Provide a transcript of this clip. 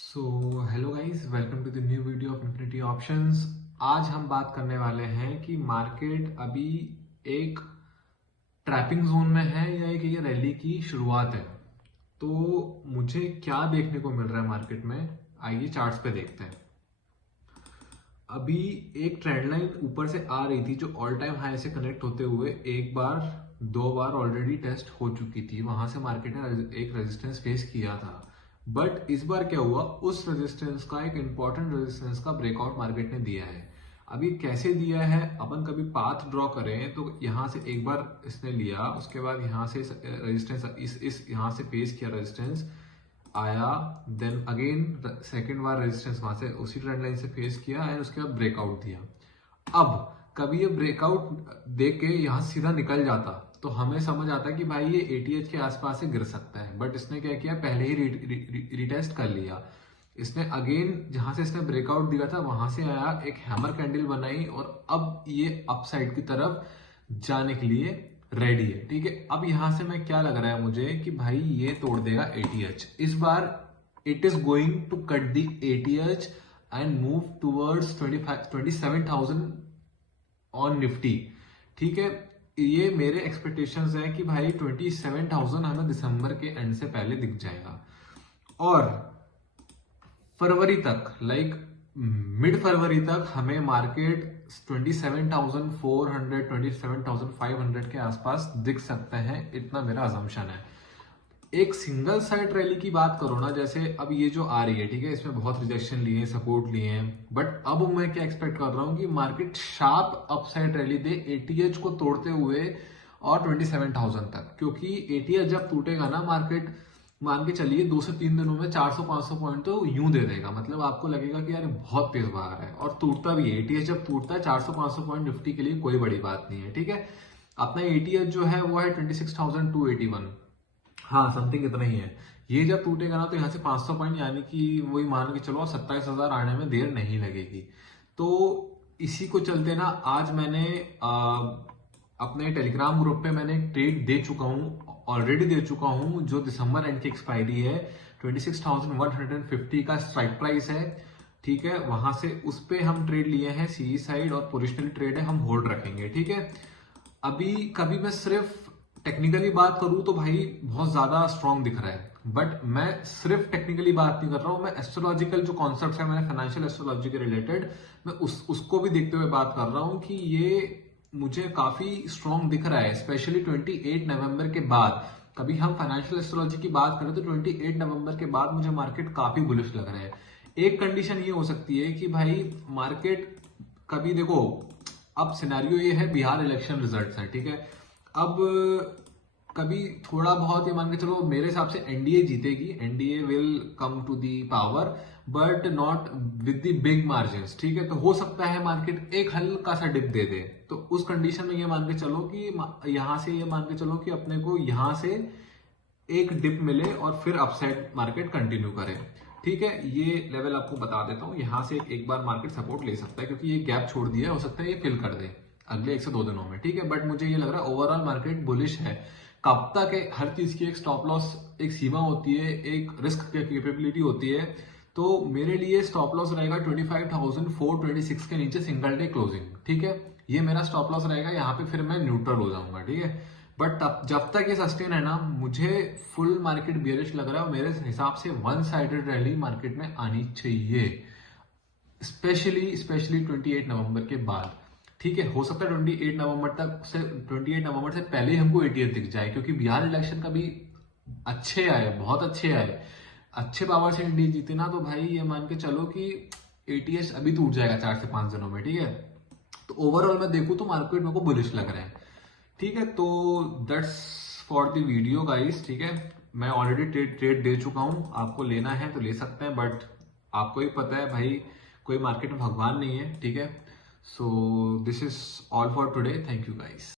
So hello guys, welcome to the new video of infinity options. आज हम बात करने वाले हैं कि मार्केट अभी एक ट्रैपिंग जोन में है या एक ये रैली की शुरुआत है। तो मुझे क्या देखने को मिल रहा है मार्केट में, आइए चार्ट्स पे देखते हैं। अभी एक ट्रेंड लाइन ऊपर से आ रही थी जो ऑल टाइम हाई से कनेक्ट होते हुए एक बार दो बार ऑलरेडी टेस्ट हो चुकी थी। वहां से मार्केट ने एक रेजिस्टेंस फेस किया था, बट इस बार क्या हुआ, उस रेजिस्टेंस का एक इंपॉर्टेंट रेजिस्टेंस का ब्रेकआउट मार्केट ने दिया है। अभी कैसे दिया है, अपन कभी पाथ ड्रॉ करें तो यहां से एक बार इसने लिया, उसके बाद यहां से रेजिस्टेंस इस यहां से फेस किया, रेजिस्टेंस आया, देन अगेन सेकेंड बार रेजिस्टेंस वहां से उसी ट्रेंड लाइन से फेस किया एंड उसके बाद ब्रेकआउट दिया। अब कभी ये ब्रेकआउट दे के यहां सीधा निकल जाता तो हमें समझ आता कि भाई ये एटीएच के आसपास से गिर सकता है, बट इसने क्या किया, पहले ही रिटेस्ट कर लिया। इसने अगेन जहां से इसने ब्रेकआउट दिया था वहां से आया, एक हैमर कैंडल बनाई और अब ये अपसाइड की तरफ जाने के लिए रेडी है। ठीक है, अब यहां से मैं क्या लग रहा है मुझे कि भाई ये तोड़ देगा एटीएच इस बार। It is going to cut the ATH and move towards 27,000 on Nifty. ठीक है, ये मेरे एक्सपेक्टेशंस है कि भाई 27,000 हमें दिसंबर के एंड से पहले दिख जाएगा और फरवरी तक, लाइक मिड फरवरी तक हमें मार्केट 27,400 27,500 के आसपास दिख सकते हैं, इतना मेरा अजम्पशन है। एक सिंगल साइड रैली की बात करो ना, जैसे अब ये जो आ रही है, ठीक है, इसमें बहुत रिजेक्शन लिए, सपोर्ट लिए हैं, बट अब मैं क्या एक्सपेक्ट कर रहा हूं कि मार्केट शार्प अपसाइड रैली दे एटीएच को तोड़ते हुए और 27,000 तक, क्योंकि एटीएच जब टूटेगा ना, मार्केट मान के चलिए 2 से 3 दिनों में 400-500 पॉइंट तो यूं दे देगा। मतलब आपको लगेगा कि यार बहुत तेज भाग रहा है, और टूटता भी है। एटीएच जब टूटता है 400-500 पॉइंट निफ्टी के लिए कोई बड़ी बात नहीं है। ठीक है, अपना एटीएच जो है वो है 26,281, हाँ समथिंग इतना ही है। ये जब टूटेगा ना तो यहाँ से 500 पॉइंट, यानी कि वही मान के चलो 27,000 आने में देर नहीं लगेगी। तो इसी को चलते ना आज मैंने अपने टेलीग्राम ग्रुप पे मैंने एक ट्रेड दे चुका हूँ, ऑलरेडी दे चुका हूँ, जो दिसंबर एंड की एक्सपायरी है। 26,150 का स्ट्राइक प्राइस है। ठीक है, वहां से उस पे हम ट्रेड लिए हैं, सी साइड, और पोजिशनल ट्रेड है, हम होल्ड रखेंगे। ठीक है, अभी कभी मैं सिर्फ टेक्निकली बात करूं तो भाई बहुत ज्यादा स्ट्रांग दिख रहा है, बट मैं सिर्फ टेक्निकली बात नहीं कर रहा हूं, मैं एस्ट्रोलॉजिकल जो कॉन्सेप्ट है, मैंने फाइनेंशियल एस्ट्रोलॉजी के रिलेटेड, मैं उसको भी देखते हुए बात कर रहा हूं कि ये मुझे काफी स्ट्रांग दिख रहा है, स्पेशली 28 नवंबर के बाद। कभी हम फाइनेंशियल एस्ट्रोलॉजी की बात करें तो 28 नवंबर के बाद मुझे मार्केट काफी बुलिश लग रहा है। एक कंडीशन ये हो सकती है कि भाई मार्केट कभी देखो, अब सिनेरियो ये है, बिहार इलेक्शन रिजल्ट्स है, ठीक है, अब कभी थोड़ा बहुत ये मान के चलो, मेरे हिसाब से एनडीए जीतेगी, NDA will come to the power, but not with the big margin. ठीक है, तो हो सकता है मार्केट एक हल्का सा डिप दे दे, तो उस कंडीशन में ये मान के चलो कि यहां से ये मान के चलो कि अपने को यहां से एक डिप मिले और फिर अपसाइड मार्केट कंटिन्यू करे। ठीक है, ये लेवल आपको बता देता हूं, यहां से एक बार मार्केट सपोर्ट ले सकता है, क्योंकि ये गैप छोड़ दिया है, हो सकता है ये फिल कर दे अगले 1 से 2 दिनों में। ठीक है, बट मुझे ये लग रहा है ओवरऑल मार्केट बुलिश है। कब तक है, हर चीज की एक स्टॉप लॉस, एक सीमा होती है, एक रिस्क कैपेबिलिटी होती है। तो मेरे लिए स्टॉप लॉस रहेगा 25,426 के नीचे सिंगल डे क्लोजिंग। ठीक है, ये मेरा स्टॉप लॉस रहेगा, यहाँ पे फिर मैं न्यूट्रल हो जाऊंगा। ठीक है, बट जब तक ये सस्टेन है ना, मुझे फुल मार्केट बियरिश लग रहा है, और मेरे हिसाब से वन साइडेड रैली मार्केट में आनी चाहिए, स्पेशली 28 नवंबर के बाद। ठीक है, हो सकता है 28 नवंबर से पहले ही हमको एटीएस दिख जाए, क्योंकि बिहार इलेक्शन का भी अच्छे आए, बहुत अच्छे आए, अच्छे पावर से इंडिया जीते ना, तो भाई ये मान के चलो कि एटीएस अभी टूट जाएगा 4 से 5 दिनों में। ठीक है, तो ओवरऑल मैं देखूं तो मार्केट मेरे को बुलिश लग रहा है। ठीक है, तो that's for the video guys. ठीक है, मैं ऑलरेडी ट्रेड दे चुका हूं, आपको लेना है तो ले सकते हैं, बट आपको ही पता है भाई, कोई मार्केट में भगवान नहीं है। ठीक है, so this is all for today, thank you guys.